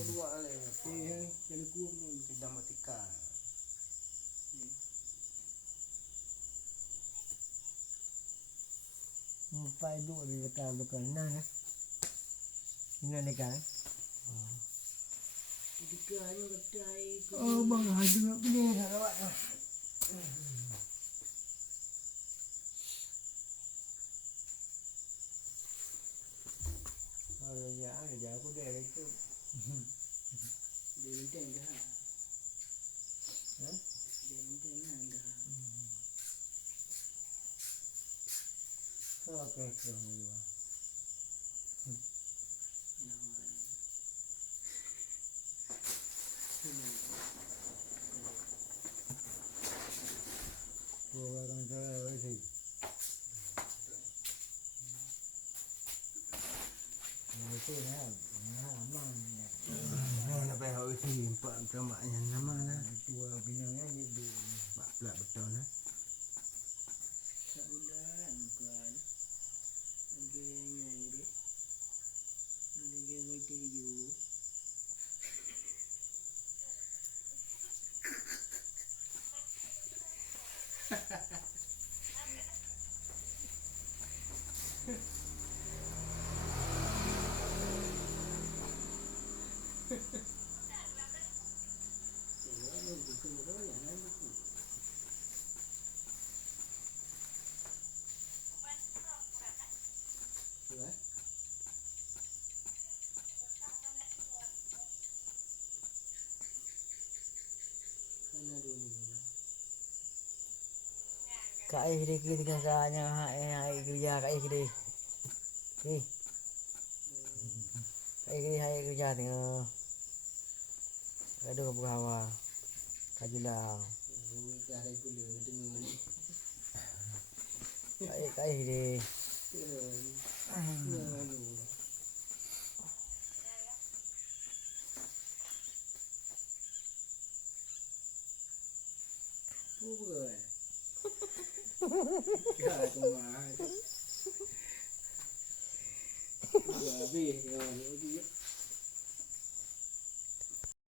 dua le. Kena kuam sudah matika. Mupai dua di dekat nah ya. Ini dekat. Dikanya kedai. Oh, bang ada nak beli awak. Kalau ya, kerja aku dah itu. Dia minta dah. Hah? Dia minta dah. Okey, kerana juga. Orang saya sih. Itu ya, aman. Nak bayar isi empat maknya nama lah. Dua binangnya jadi Plat betul nah. Sebulan bukan. Lagi ni. Lagi WTU. Kak ai kiri dengan kakaknya ai kerja kak ai kiri. Kiri. Kak ai kiri hai kerja tengah. Aduh berhawa. Kajulah. Cara gula dengan ni. Kak ai kiri. Bukan. Kaya kemana? Habis,